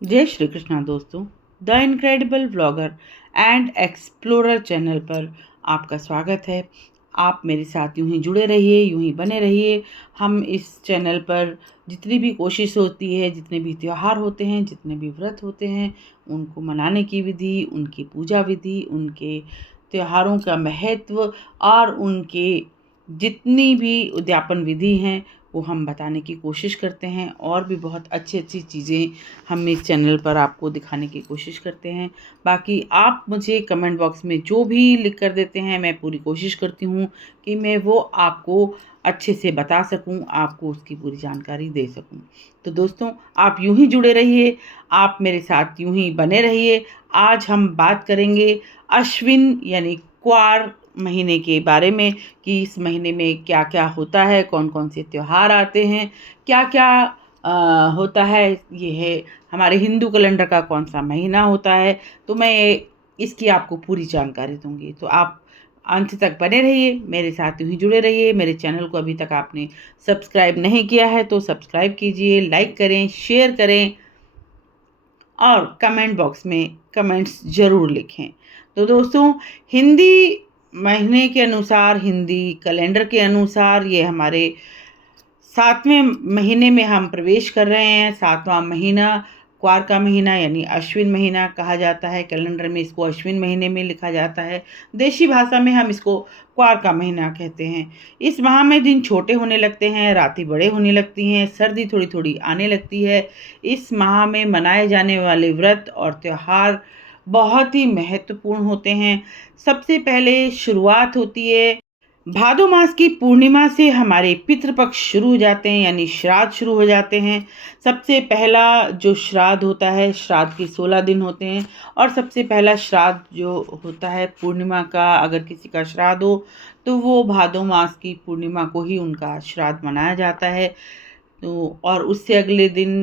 जय श्री कृष्णा दोस्तों। The incredible vlogger and explorer channel पर आपका स्वागत है। आप मेरे साथ यूं ही जुड़े रहिए, यूं ही बने रहिए। हम इस चैनल पर जितनी भी कोशिश होती है, जितने भी त्योहार होते हैं, जितने भी व्रत होते हैं, उनको मनाने की विधि, उनकी पूजा विधि, उनके त्योहारों का महत्व और उनके जितनी भी उद्यापन विधि हैं वो हम बताने की कोशिश करते हैं। और भी बहुत अच्छी अच्छी चीज़ें हम इस चैनल पर आपको दिखाने की कोशिश करते हैं। बाकी आप मुझे कमेंट बॉक्स में जो भी लिख कर देते हैं, मैं पूरी कोशिश करती हूँ कि मैं वो आपको अच्छे से बता सकूँ, आपको उसकी पूरी जानकारी दे सकूँ। तो दोस्तों, आप यूं ही जुड़े रहिए, आप मेरे साथ यूं ही बने रहिए। आज हम बात करेंगे अश्विन यानी क्वार महीने के बारे में कि इस महीने में क्या क्या होता है, कौन कौन से त्योहार आते हैं, क्या क्या होता है। ये है हमारे हिंदू कैलेंडर का कौन सा महीना होता है। तो मैं इसकी आपको पूरी जानकारी दूंगी, तो आप अंत तक बने रहिए, मेरे साथ यूं ही जुड़े रहिए। मेरे चैनल को अभी तक आपने सब्सक्राइब नहीं किया है तो सब्सक्राइब कीजिए, लाइक करें, शेयर करें और कमेंट बॉक्स में कमेंट्स ज़रूर लिखें। तो दोस्तों, हिंदी महीने के अनुसार, हिंदी कैलेंडर के अनुसार ये हमारे 7वें महीने में हम प्रवेश कर रहे हैं। 7वां महीना क्वार का महीना यानी अश्विन महीना कहा जाता है। कैलेंडर में इसको अश्विन महीने में लिखा जाता है, देशी भाषा में हम इसको क्वार का महीना कहते हैं। इस माह में दिन छोटे होने लगते हैं, रातें बड़े होने लगती हैं, सर्दी थोड़ी थोड़ी आने लगती है। इस माह में मनाए जाने वाले व्रत और त्योहार बहुत ही महत्वपूर्ण होते हैं। सबसे पहले शुरुआत होती है भादो मास की पूर्णिमा से। हमारे पितृपक्ष शुरू हो जाते हैं यानी श्राद्ध शुरू हो जाते हैं। सबसे पहला जो श्राद्ध होता है, श्राद्ध के 16 दिन होते हैं और सबसे पहला श्राद्ध जो होता है पूर्णिमा का, अगर किसी का श्राद्ध हो तो वो भादो मास की पूर्णिमा को ही उनका श्राद्ध मनाया जाता है। तो और उससे अगले दिन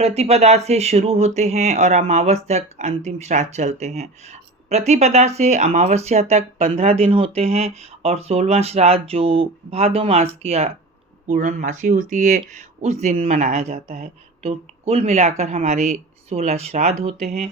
प्रतिपदा से शुरू होते हैं और अमावस तक अंतिम श्राद्ध चलते हैं। प्रतिपदा से अमावस्या तक 15 दिन होते हैं और 16वां श्राद्ध जो भादो मास की पूर्णमासी होती है उस दिन मनाया जाता है। तो कुल मिलाकर हमारे 16 श्राद्ध होते हैं।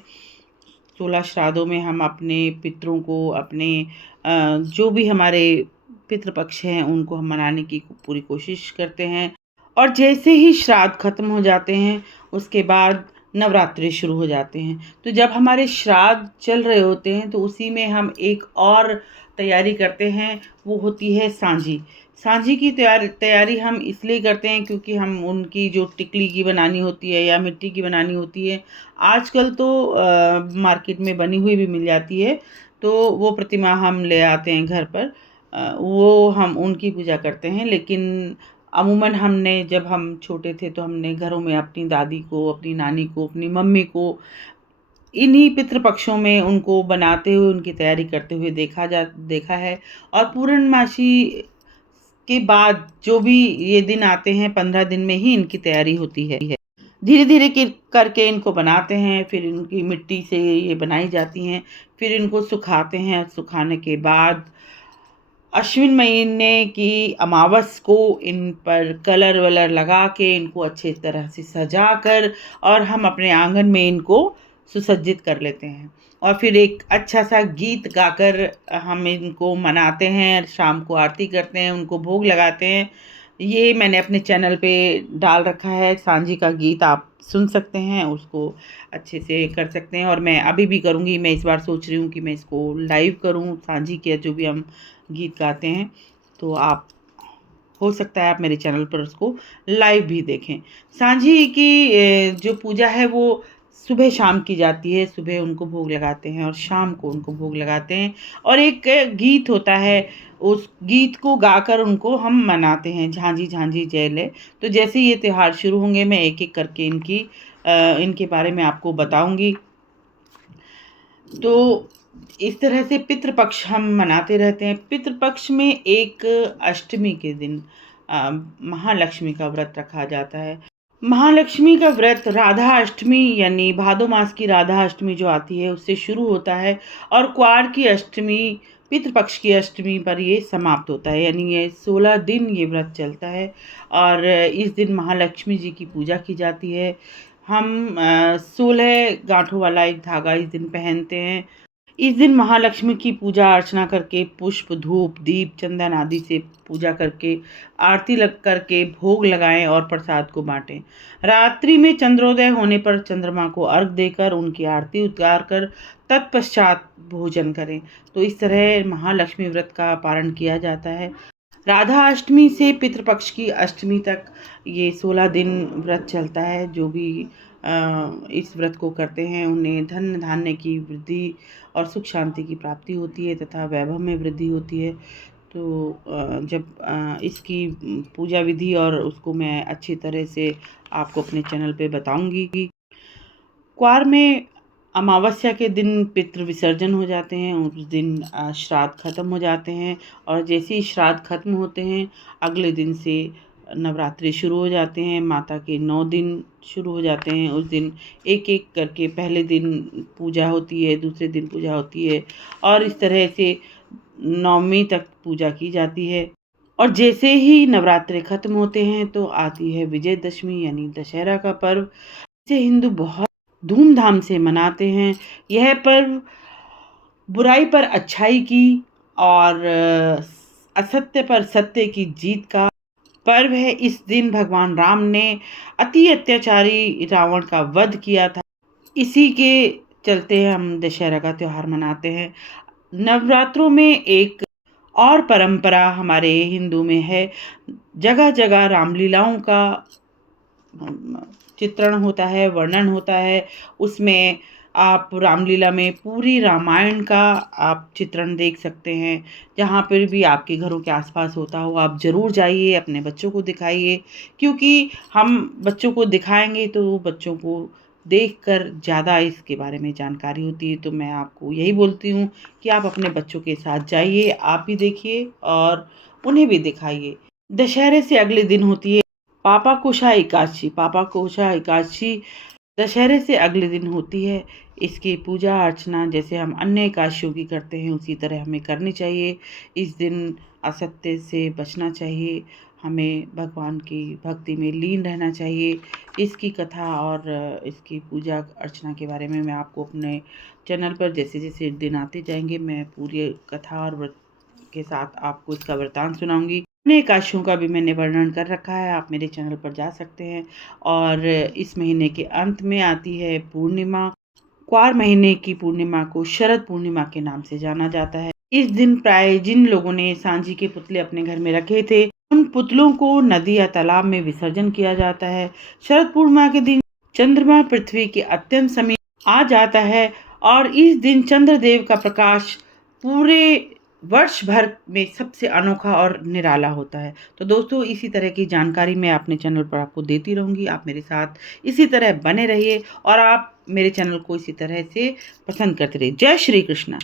16 श्राद्धों में हम अपने पितरों को, अपने जो भी हमारे पितृपक्ष हैं उनको हम मनाने की पूरी कोशिश करते हैं। और जैसे ही श्राद्ध खत्म हो जाते हैं उसके बाद नवरात्रि शुरू हो जाते हैं। तो जब हमारे श्राद्ध चल रहे होते हैं तो उसी में हम एक और तैयारी करते हैं, वो होती है सांझी। सांझी की तैयारी हम इसलिए करते हैं क्योंकि हम उनकी जो टिकली की बनानी होती है या मिट्टी की बनानी होती है, आजकल तो मार्केट में बनी हुई भी मिल जाती है, तो वो प्रतिमा हम ले आते हैं घर पर। वो हम उनकी पूजा करते हैं। लेकिन अमूमन हमने, जब हम छोटे थे तो हमने घरों में अपनी दादी को, अपनी नानी को, अपनी मम्मी को इन्हीं पितृपक्षों में उनको बनाते हुए, उनकी तैयारी करते हुए देखा है। और पूर्णमासी के बाद जो भी ये दिन आते हैं 15 दिन में ही इनकी तैयारी होती है। धीरे धीरे करके इनको बनाते हैं, फिर इनकी मिट्टी से ये बनाई जाती हैं, फिर इनको सुखाते हैं। सुखाने के बाद अश्विन महीने की अमावस को इन पर कलर वलर लगा के इनको अच्छे तरह से सजा कर और हम अपने आंगन में इनको सुसज्जित कर लेते हैं। और फिर एक अच्छा सा गीत गाकर हम इनको मनाते हैं, शाम को आरती करते हैं, उनको भोग लगाते हैं। ये मैंने अपने चैनल पे डाल रखा है, सांझी का गीत आप सुन सकते हैं, उसको अच्छे से कर सकते हैं। और मैं अभी भी करूँगी, मैं इस बार सोच रही हूँ कि मैं इसको लाइव करूँ, सांझी के जो भी हम गीत गाते हैं। तो आप, हो सकता है आप मेरे चैनल पर उसको लाइव भी देखें। सांझी की जो पूजा है वो सुबह शाम की जाती है। सुबह उनको भोग लगाते हैं और शाम को उनको भोग लगाते हैं। और एक गीत होता है, उस गीत को गाकर उनको हम मनाते हैं, झांझी झांझी जय ले। तो जैसे ये त्यौहार शुरू होंगे मैं एक एक करके इनके बारे में आपको बताऊंगी। तो इस तरह से पितृपक्ष हम मनाते रहते हैं। पितृपक्ष में एक अष्टमी के दिन महालक्ष्मी का व्रत रखा जाता है। महालक्ष्मी का व्रत राधा अष्टमी यानी भादो मास की राधा अष्टमी जो आती है उससे शुरू होता है और क्वार की अष्टमी, पितृपक्ष की अष्टमी पर ये समाप्त होता है। यानी ये 16 दिन ये व्रत चलता है और इस दिन महालक्ष्मी जी की पूजा की जाती है। हम 16 गांठों वाला एक धागा इस दिन पहनते हैं। इस दिन महालक्ष्मी की पूजा अर्चना करके पुष्प, धूप, दीप, चंदन आदि से पूजा करके आरती लग करके भोग लगाएं और प्रसाद को बांटें। रात्रि में चंद्रोदय होने पर चंद्रमा को अर्घ देकर उनकी आरती उतार कर तत्पश्चात भोजन करें। तो इस तरह महालक्ष्मी व्रत का पारण किया जाता है। राधा अष्टमी से पितृपक्ष की अष्टमी तक ये 16 दिन व्रत चलता है। जो भी इस व्रत को करते हैं उन्हें धन धान्य की वृद्धि और सुख शांति की प्राप्ति होती है तथा वैभव में वृद्धि होती है। तो जब इसकी पूजा विधि और उसको मैं अच्छी तरह से आपको अपने चैनल पे बताऊंगी। क्वार में अमावस्या के दिन पितृ विसर्जन हो जाते हैं। उस दिन श्राद्ध खत्म हो जाते हैं और जैसे ही श्राद्ध खत्म होते हैं अगले दिन से नवरात्रि शुरू हो जाते हैं। माता के 9 दिन शुरू हो जाते हैं। उस दिन एक एक करके पहले दिन पूजा होती है, दूसरे दिन पूजा होती है और इस तरह से नवमी तक पूजा की जाती है। और जैसे ही नवरात्रि खत्म होते हैं तो आती है विजयदशमी यानी दशहरा का पर्व। इसे हिंदू बहुत धूमधाम से मनाते हैं। यह पर्व बुराई पर अच्छाई की और असत्य पर सत्य की जीत का पर्व है। इस दिन भगवान राम ने अति अत्याचारी रावण का वध किया था। इसी के चलते हम दशहरा का त्यौहार मनाते हैं। नवरात्रों में एक और परंपरा हमारे हिंदू में है। जगह जगह रामलीलाओं का चित्रण होता है, वर्णन होता है। उसमें आप रामलीला में पूरी रामायण का आप चित्रण देख सकते हैं। जहाँ पर भी आपके घरों के आसपास होता हो आप ज़रूर जाइए, अपने बच्चों को दिखाइए, क्योंकि हम बच्चों को दिखाएंगे तो बच्चों को देखकर ज़्यादा इसके बारे में जानकारी होती है। तो मैं आपको यही बोलती हूँ कि आप अपने बच्चों के साथ जाइए, आप भी देखिए और उन्हें भी दिखाइए। दशहरे से अगले दिन होती है पापाकोशा एकादशी। पापाकोशा एकादशी दशहरे से अगले दिन होती है। इसकी पूजा अर्चना जैसे हम अन्य एकादशियों की करते हैं उसी तरह हमें करनी चाहिए। इस दिन असत्य से बचना चाहिए, हमें भगवान की भक्ति में लीन रहना चाहिए। इसकी कथा और इसकी पूजा अर्चना के बारे में मैं आपको अपने चैनल पर जैसे जैसे दिन आते जाएंगे मैं पूरी कथा और व्रत के साथ आपको इसका वृतांत सुनाऊंगी। अन्य एकादशियों का भी मैंने वर्णन कर रखा है, आप मेरे चैनल पर जा सकते हैं। और इस महीने के अंत में आती है पूर्णिमा। क्वार महीने की पूर्णिमा को शरद पूर्णिमा के नाम से जाना जाता है। इस दिन प्राय जिन लोगों ने सांझी के पुतले अपने घर में रखे थे उन पुतलों को नदी या तालाब में विसर्जन किया जाता है। शरद पूर्णिमा के दिन चंद्रमा पृथ्वी के अत्यंत समीप आ जाता है और इस दिन चंद्रदेव का प्रकाश पूरे वर्ष भर में सबसे अनोखा और निराला होता है। तो दोस्तों इसी तरह की जानकारी मैं अपने चैनल पर आपको देती रहूँगी। आप मेरे साथ इसी तरह बने रहिए और आप मेरे चैनल को इसी तरह से पसंद करते रहिए। जय श्री कृष्ण।